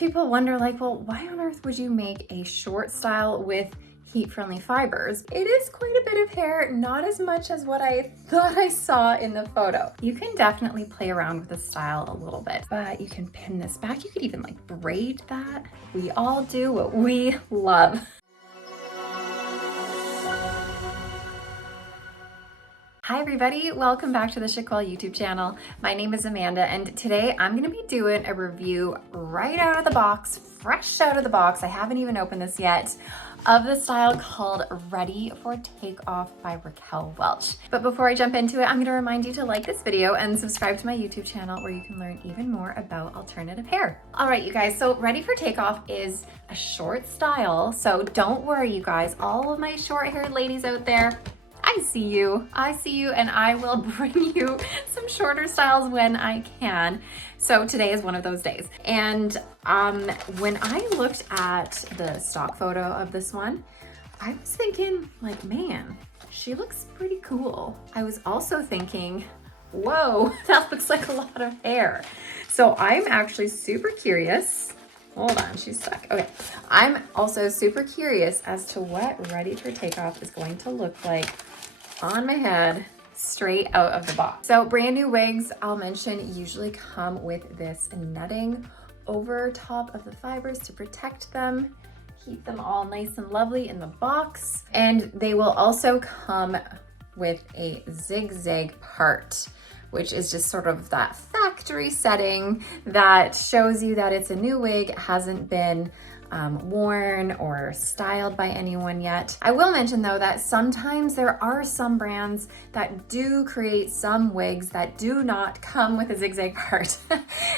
people wonder like, well, why on earth would you make a short style with heat-friendly fibers? It is quite a bit of hair, not as much as what I thought I saw in the photo. You can definitely play around with the style a little bit, but you can pin this back. You could even like braid that. We all do what we love. Hi everybody, welcome back to the Chiquel YouTube channel. My name is Amanda and today I'm gonna be doing a review right out of the box, fresh out of the box. I haven't even opened this yet, of the style called Ready for Takeoff by Raquel Welch. But before I jump into it, I'm gonna remind you to like this video and subscribe to my YouTube channel where you can learn even more about alternative hair. All right, you guys, so Ready for Takeoff is a short style, so don't worry, you guys, all of my short-haired ladies out there, I see you, and I will bring you some shorter styles when I can. So today is one of those days. And when I looked at the stock photo of this one, I was thinking like, man, she looks pretty cool. I was also thinking, whoa, that looks like a lot of hair. So I'm actually super curious. Hold on, she's stuck. Okay, I'm also super curious as to what Ready for Takeoff is going to look like on my head straight out of the box. So brand new wigs, I'll mention, usually come with this netting over top of the fibers to protect them, keep them all nice and lovely in the box. And they will also come with a zigzag part, which is just sort of that factory setting that shows you that it's a new wig, it hasn't been worn or styled by anyone yet. I will mention though that sometimes there are some brands that do create some wigs that do not come with a zigzag part.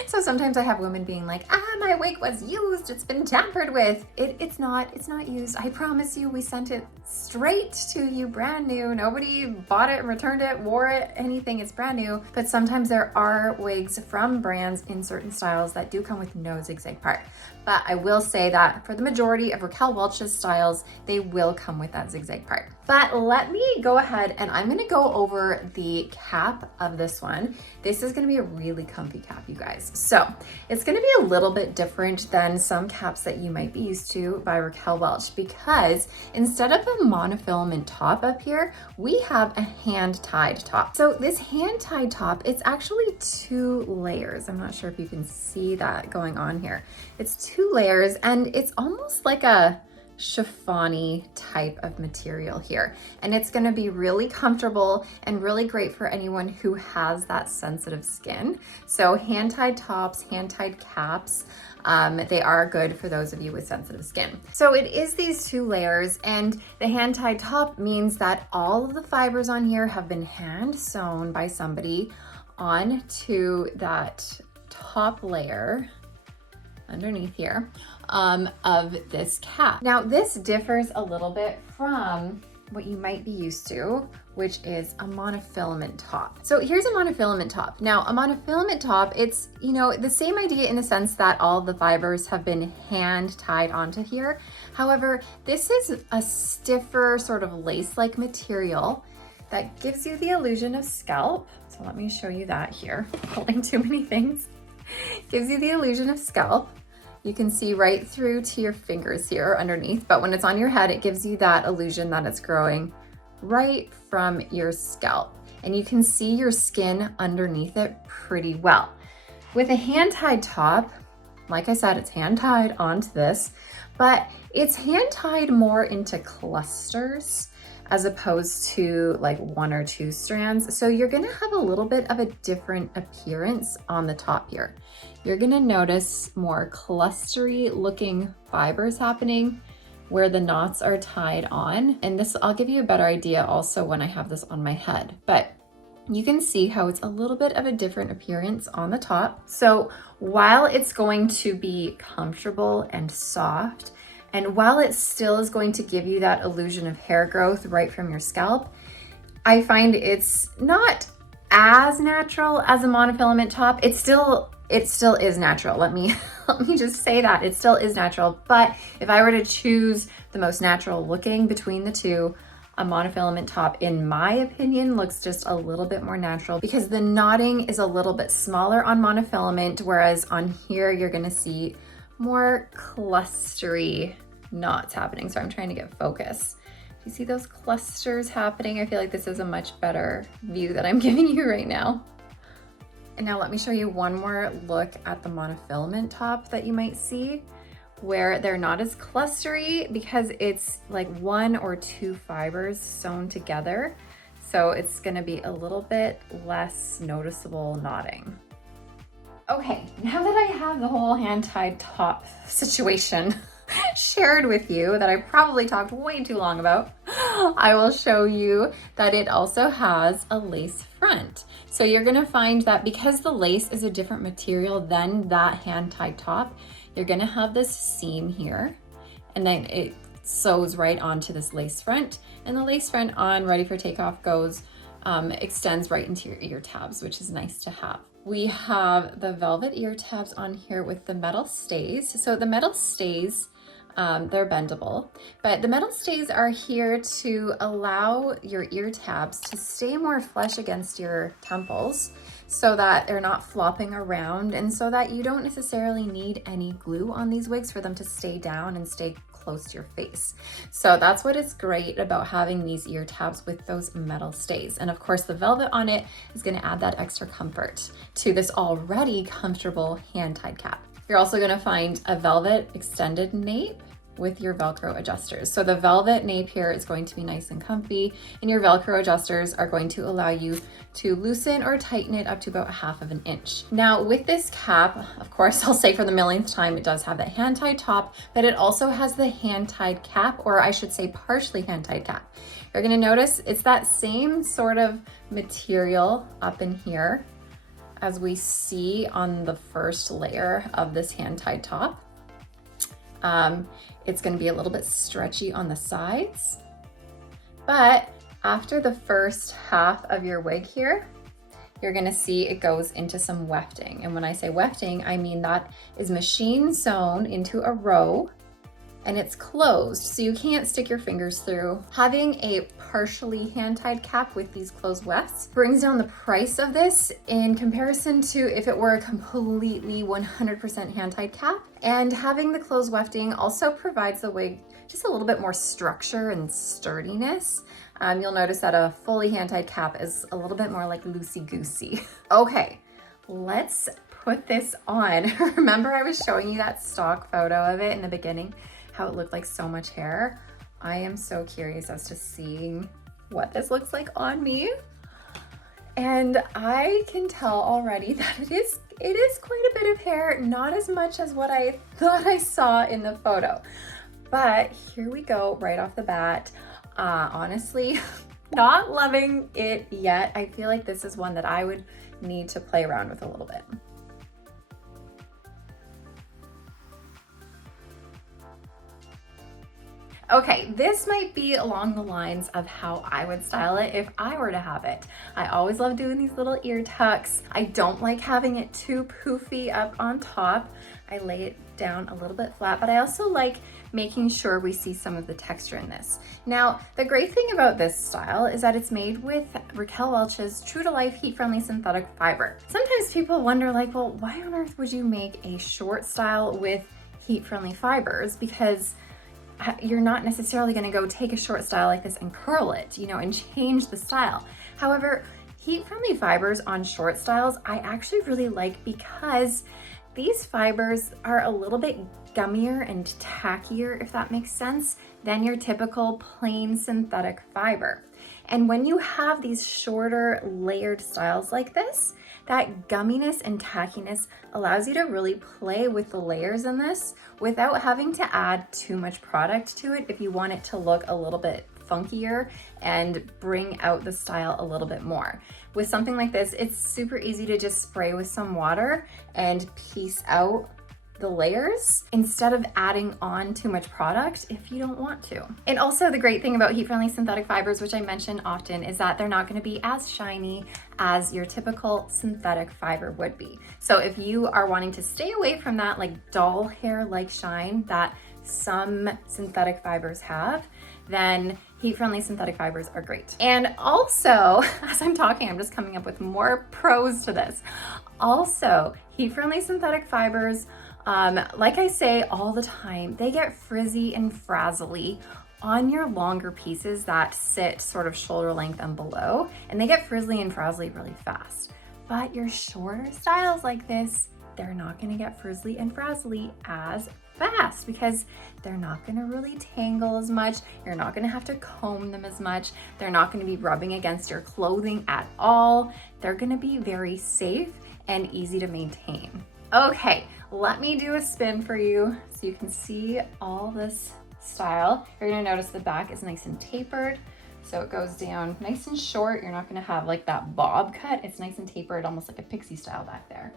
So sometimes I have women being like, my wig was used, it's been tampered with. It's not used. I promise you, we sent it straight to you brand new. Nobody bought it, returned it, wore it, anything, it's brand new. But sometimes there are wigs from brands in certain styles that do come with no zigzag part. But I will say that for the majority of Raquel Welch's styles, they will come with that zigzag part. But let me go ahead and I'm gonna go over the cap of this one. This is gonna be a really comfy cap, you guys. So it's gonna be a little bit different than some caps that you might be used to by Raquel Welch, because instead of a monofilament top up here, we have a hand-tied top. So this hand-tied top, it's actually 2 layers. I'm not sure if you can see that going on here. It's 2 layers and it's almost like a chiffon-y type of material here. And it's gonna be really comfortable and really great for anyone who has that sensitive skin. So hand-tied tops, hand-tied caps, they are good for those of you with sensitive skin. So it is these 2 layers, and the hand-tied top means that all of the fibers on here have been hand sewn by somebody onto that top layer underneath here of this cap. Now this differs a little bit from what you might be used to, which is a monofilament top. So here's a monofilament top. Now a monofilament top, it's, you know, the same idea in the sense that all the fibers have been hand tied onto here. However, this is a stiffer sort of lace-like material that gives you the illusion of scalp. So let me show you that here. Holding too many things. Gives you the illusion of scalp. You can see right through to your fingers here underneath, but when it's on your head, it gives you that illusion that it's growing right from your scalp. And you can see your skin underneath it pretty well. With a hand-tied top, like I said, it's hand-tied onto this, but it's hand-tied more into clusters as opposed to like 1 or 2 strands. So you're gonna have a little bit of a different appearance on the top here. You're gonna notice more clustery looking fibers happening where the knots are tied on. And this, I'll give you a better idea also when I have this on my head, but you can see how it's a little bit of a different appearance on the top. So while it's going to be comfortable and soft, and while it still is going to give you that illusion of hair growth right from your scalp, I find it's not as natural as a monofilament top. It still is natural. Let me just say that. It still is natural. But if I were to choose the most natural looking between the two, a monofilament top, in my opinion, looks just a little bit more natural because the knotting is a little bit smaller on monofilament, whereas on here you're gonna see more clustery knots happening. So I'm trying to get focus. Do you see those clusters happening? I feel like this is a much better view that I'm giving you right now. And now let me show you one more look at the monofilament top that you might see, where they're not as clustery because it's like 1 or 2 fibers sewn together. So it's gonna be a little bit less noticeable knotting. Okay, now that I have the whole hand-tied top situation shared with you that I probably talked way too long about, I will show you that it also has a lace front. So you're gonna find that because the lace is a different material than that hand-tied top, you're gonna have this seam here, and then it sews right onto this lace front, and the lace front on Ready for Takeoff goes, extends right into your ear tabs, which is nice to have. We have the velvet ear tabs on here with the metal stays. So the metal stays, they're bendable, but the metal stays are here to allow your ear tabs to stay more flush against your temples so that they're not flopping around, and so that you don't necessarily need any glue on these wigs for them to stay down and stay close to your face. So that's what is great about having these ear tabs with those metal stays. And of course the velvet on it is going to add that extra comfort to this already comfortable hand-tied cap. You're also going to find a velvet extended nape with your Velcro adjusters. So the velvet nape here is going to be nice and comfy, and your Velcro adjusters are going to allow you to loosen or tighten it up to about 1/2 inch. Now with this cap, of course, I'll say for the millionth time, it does have the hand-tied top, but it also has the hand-tied cap, or I should say partially hand-tied cap. You're gonna notice it's that same sort of material up in here as we see on the first layer of this hand-tied top. It's gonna be a little bit stretchy on the sides, but after the first half of your wig here, you're gonna see it goes into some wefting. And when I say wefting, I mean that is machine sewn into a row, and it's closed, so you can't stick your fingers through. Having a partially hand-tied cap with these closed wefts brings down the price of this in comparison to if it were a completely 100% hand-tied cap. And having the closed wefting also provides the wig just a little bit more structure and sturdiness. You'll notice that a fully hand-tied cap is a little bit more like loosey-goosey. Okay, let's put this on. Remember I was showing you that stock photo of it in the beginning? How it looked like so much hair. I am so curious as to seeing what this looks like on me. And I can tell already that it is quite a bit of hair, not as much as what I thought I saw in the photo. But here we go right off the bat. Honestly, not loving it yet. I feel like this is one that I would need to play around with a little bit. Okay, this might be along the lines of how I would style it if I were to have it. I always love doing these little ear tucks. I don't like having it too poofy up on top. I lay it down a little bit flat, but I also like making sure we see some of the texture in this. Now, the great thing about this style is that it's made with Raquel Welch's True to Life Heat-Friendly Synthetic Fiber. Sometimes people wonder like, well, why on earth would you make a short style with heat-friendly fibers? Because you're not necessarily going to go take a short style like this and curl it, you know, and change the style. However, heat-friendly fibers on short styles, I actually really like because these fibers are a little bit gummier and tackier, if that makes sense, than your typical plain synthetic fiber. And when you have these shorter layered styles like this, that gumminess and tackiness allows you to really play with the layers in this without having to add too much product to it if you want it to look a little bit funkier and bring out the style a little bit more. With something like this, it's super easy to just spray with some water and piece out the layers instead of adding on too much product if you don't want to. And also the great thing about heat-friendly synthetic fibers, which I mention often, is that they're not going to be as shiny as your typical synthetic fiber would be. So if you are wanting to stay away from that like doll hair like shine that some synthetic fibers have, then heat-friendly synthetic fibers are great. And also, as I'm talking, I'm just coming up with more pros to this. Also, heat-friendly synthetic fibers Like I say all the time, they get frizzy and frazzly on your longer pieces that sit sort of shoulder length and below, and they get frizzly and frazzly really fast. But your shorter styles like this, they're not gonna get frizzly and frazzly as fast because they're not gonna really tangle as much. You're not gonna have to comb them as much. They're not gonna be rubbing against your clothing at all. They're gonna be very safe and easy to maintain. Okay, let me do a spin for you so you can see all this style. You're gonna notice the back is nice and tapered. So it goes down nice and short. You're not gonna have like that bob cut. It's nice and tapered, almost like a pixie style back there.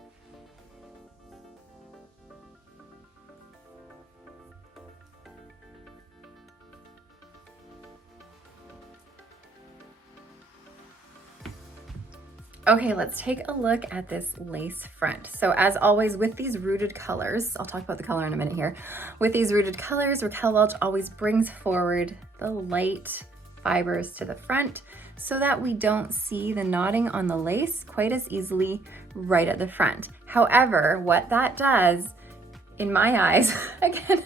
Okay, let's take a look at this lace front. So as always with these rooted colors, I'll talk about the color in a minute here. With these rooted colors, Raquel Welch always brings forward the light fibers to the front so that we don't see the knotting on the lace quite as easily right at the front. However, what that does, in my eyes, again,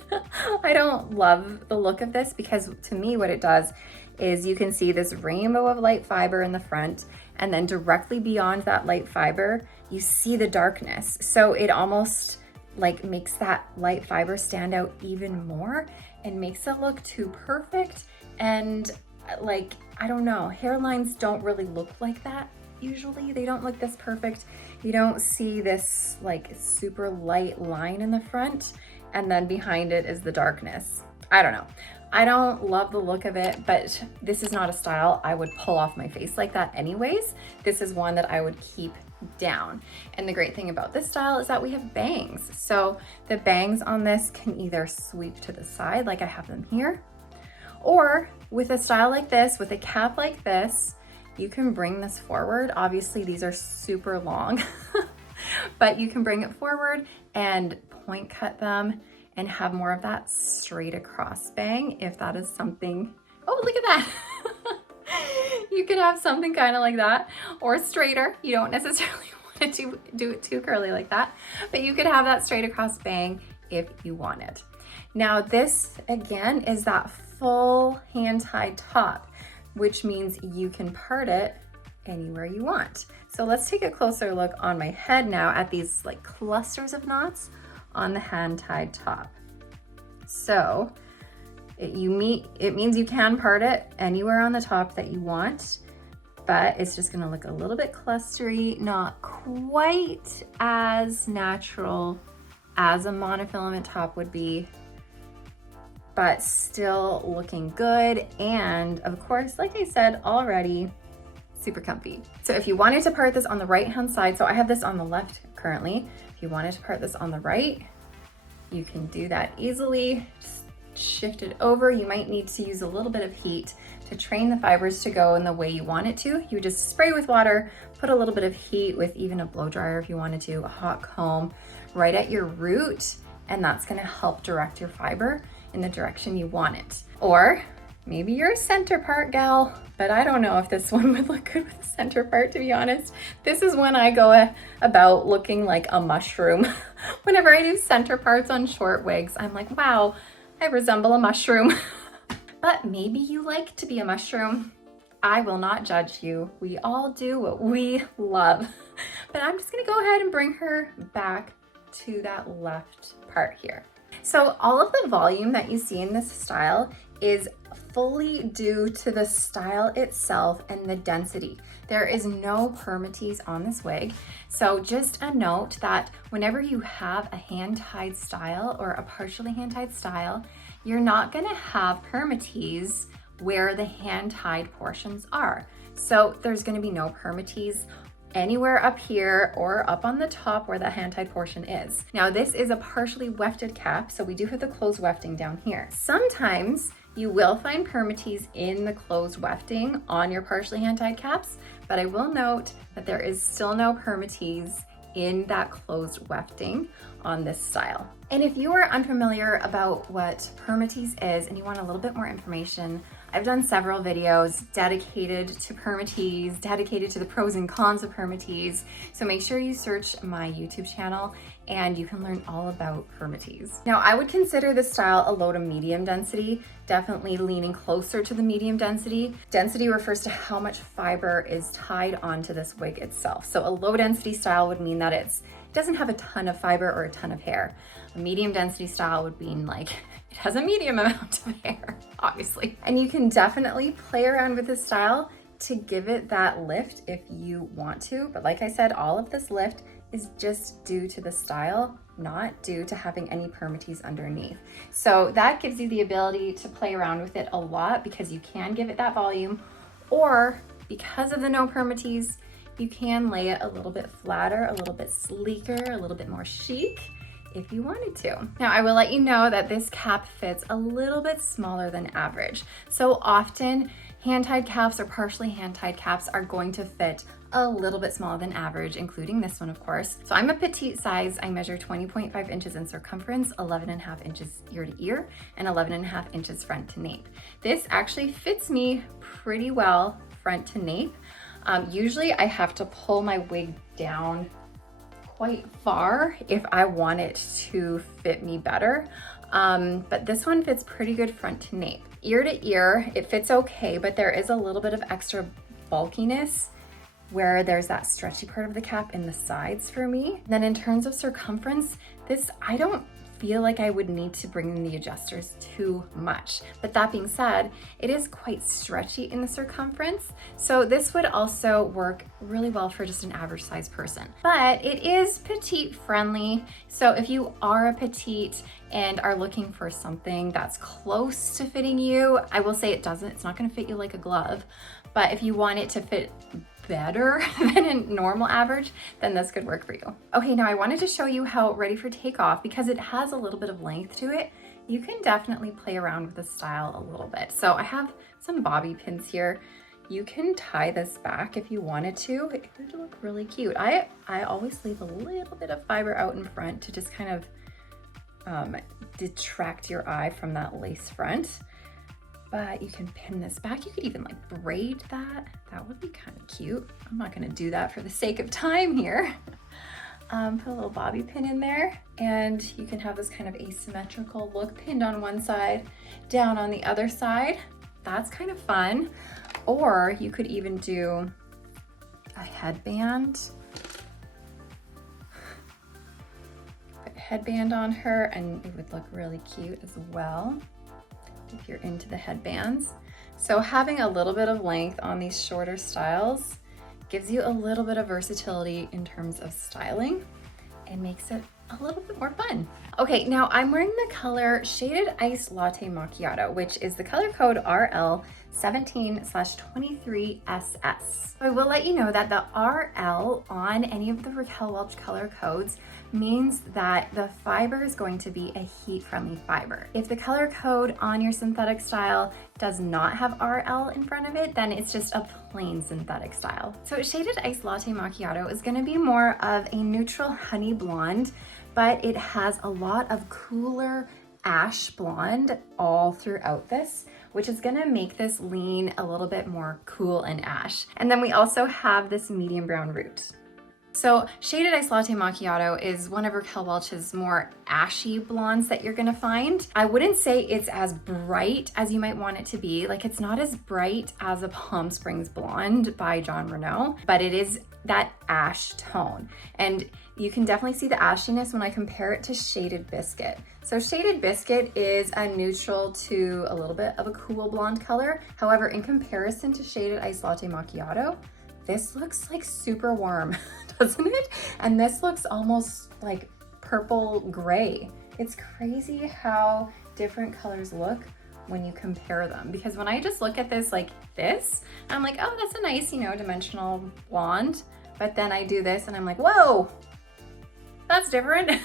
I don't love the look of this because to me what it does is you can see this rainbow of light fiber in the front, and then directly beyond that light fiber, you see the darkness. So it almost like makes that light fiber stand out even more and makes it look too perfect. And like, I don't know, hairlines don't really look like that usually. They don't look this perfect. You don't see this like super light line in the front and then behind it is the darkness. I don't know. I don't love the look of it, but this is not a style I would pull off my face like that anyways. This is one that I would keep down. And the great thing about this style is that we have bangs. So the bangs on this can either sweep to the side like I have them here, or with a style like this, with a cap like this, you can bring this forward. Obviously these are super long, but you can bring it forward and point cut them and have more of that straight across bang if that is something. Oh, look at that. You could have something kind of like that or straighter. You don't necessarily want to do it too curly like that, but you could have that straight across bang if you want it. Now this again is that full hand tied top, which means you can part it anywhere you want. So let's take a closer look on my head now at these like clusters of knots on the hand tied top. So it means you can part it anywhere on the top that you want, but it's just gonna look a little bit clustery, not quite as natural as a monofilament top would be, but still looking good. And of course, like I said already, super comfy. So if you wanted to part this on the right hand side, so I have this on the left currently. If you wanted to part this on the right, you can do that easily. Just shift it over. You might need to use a little bit of heat to train the fibers to go in the way you want it to. You just spray with water, put a little bit of heat with even a blow dryer if you wanted to, a hot comb right at your root, and that's gonna help direct your fiber in the direction you want it. Or maybe you're a center part gal, but I don't know if this one would look good with a center part, to be honest. This is when I go about looking like a mushroom. Whenever I do center parts on short wigs, I'm like, wow, I resemble a mushroom. But maybe you like to be a mushroom. I will not judge you. We all do what we love. But I'm just gonna go ahead and bring her back to that left part here. So all of the volume that you see in this style is fully due to the style itself and the density. There is no permatease on this wig. So just a note that whenever you have a hand-tied style or a partially hand-tied style, you're not gonna have permatease where the hand-tied portions are. So there's gonna be no permatease anywhere up here or up on the top where the hand-tied portion is. Now this is a partially wefted cap, so we do have the closed wefting down here. Sometimes you will find permatease in the closed wefting on your partially hand-tied caps, but I will note that there is still no permatease in that closed wefting on this style. And if you are unfamiliar about what permatease is and you want a little bit more information I've done several videos dedicated to permatease, dedicated to the pros and cons of permatease. So make sure you search my YouTube channel and you can learn all about permatease. Now, I would consider this style a low to medium density, definitely leaning closer to the medium density. Density refers to how much fiber is tied onto this wig itself. So a low density style would mean that it doesn't have a ton of fiber or a ton of hair. A medium density style would mean like it has a medium amount of hair, obviously. And you can definitely play around with this style to give it that lift if you want to. But like I said, all of this lift is just due to the style, not due to having any permatease underneath. So that gives you the ability to play around with it a lot because you can give it that volume, or because of the no permatease, you can lay it a little bit flatter, a little bit sleeker, a little bit more chic if you wanted to. Now, I will let you know that this cap fits a little bit smaller than average. So often, hand-tied caps or partially hand-tied caps are going to fit a little bit smaller than average, including this one, of course. So I'm a petite size. I measure 20.5 inches in circumference, 11.5 inches ear to ear, and 11.5 inches front to nape. This actually fits me pretty well front to nape. Usually I have to pull my wig down quite far if I want it to fit me better. But this one fits pretty good front to nape. Ear to ear, it fits okay, but there is a little bit of extra bulkiness where there's that stretchy part of the cap in the sides for me. Then in terms of circumference, this, I don't feel like I would need to bring in the adjusters too much. But that being said, it is quite stretchy in the circumference. So this would also work really well for just an average size person. But it is petite friendly. So if you are a petite and are looking for something that's close to fitting you, I will say it's not gonna fit you like a glove. But if you want it to fit better than a normal average, then this could work for you. Okay, now I wanted to show you how ready for takeoff, because it has a little bit of length to it. You can definitely play around with the style a little bit. So I have some bobby pins here. You can tie this back if you wanted to. It would look really cute. I always leave a little bit of fiber out in front to just kind of detract your eye from that lace front. But you can pin this back. You could even like braid that. That would be kind of cute. I'm not gonna do that for the sake of time here. Put a little bobby pin in there, and you can have this kind of asymmetrical look, pinned on one side, down on the other side. That's kind of fun. Or you could even do a headband. Put a headband on her and it would look really cute as well, if you're into the headbands. So having a little bit of length on these shorter styles gives you a little bit of versatility in terms of styling and makes it a little bit more fun. Okay, now I'm wearing the color Shaded Ice Latte Macchiato, which is the color code RL17/23SS. I will let you know that the RL on any of the Raquel Welch color codes means that the fiber is going to be a heat-friendly fiber. If the color code on your synthetic style does not have RL in front of it, then it's just a plain synthetic style. So Shaded Ice Latte Macchiato is gonna be more of a neutral honey blonde, but it has a lot of cooler ash blonde all throughout this, which is gonna make this lean a little bit more cool and ash. And then we also have this medium brown root. So Shaded Ice Latte Macchiato is one of Raquel Welch's more ashy blondes that you're gonna find. I wouldn't say it's as bright as you might want it to be. Like, it's not as bright as a Palm Springs Blonde by Jon Renau, but it is that ash tone. And you can definitely see the ashiness when I compare it to Shaded Biscuit. So Shaded Biscuit is a neutral to a little bit of a cool blonde color. However, in comparison to Shaded Ice Latte Macchiato, this looks like super warm, doesn't it? And this looks almost like purple gray. It's crazy how different colors look when you compare them. Because when I just look at this like this, I'm like, oh, that's a nice, dimensional blonde. But then I do this and I'm like, whoa, that's different.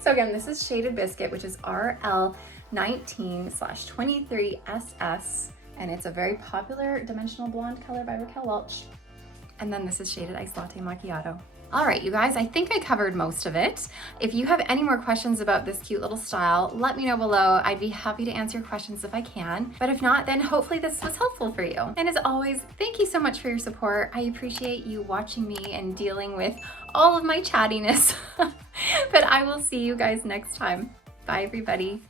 So again, this is Shaded Biscuit, which is RL19/23SS. And it's a very popular dimensional blonde color by Raquel Welch. And then this is Shaded Ice Latte Macchiato. All right, you guys, I think I covered most of it. If you have any more questions about this cute little style, let me know below. I'd be happy to answer your questions if I can. But if not, then hopefully this was helpful for you. And as always, thank you so much for your support. I appreciate you watching me and dealing with all of my chattiness. But I will see you guys next time. Bye, everybody.